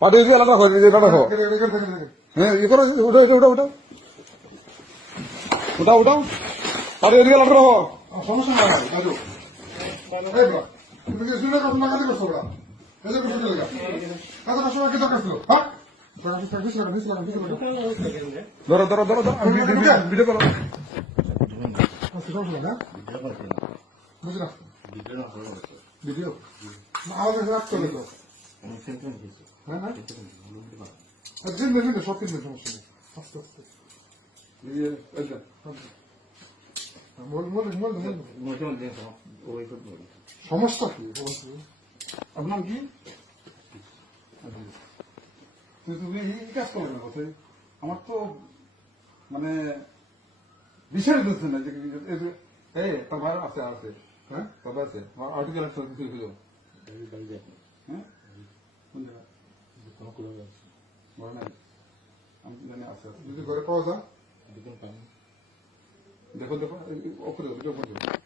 পাঠিয়ে দিয়ে আলাদা হয় এটা এখানে। হ্যাঁ। ইয়ে করো ওটা ওটা ওটা ওটা ওটা ওটা পাঠিয়ে দিয়ে আলাদা রাখো সমস্যা নাই বড়, তুমি কি শুনে কথা না কাজে করছ লাগা। ধরো ধরো ধরো ধরো আমি ভিডিও- ভিডিও- ভিডিও করো। নাই, হ্যাঁ? ভিডিও? আমাদের রাখতে। হ্যাঁ, হ্যাঁ? আর কিনবে, কিনবে, সব কিনবে, সমস্যা নেই। আস্তে, আস্তে। সমস্যা কি আপনার কি কাজ করবে না কোথায় আমার তো মানে বিশেষ দিচ্ছে না যে এই এই আছে আছে হ্যাঁ? ভাই আছে আর্টিকেল আছে কিছু হ্যাঁ কোন জায়গায় বড় নাই আমি জানি আছে। যদি ঘরে পাওয়া যায়? দেখো দেখো অপরে অভিযোগ করে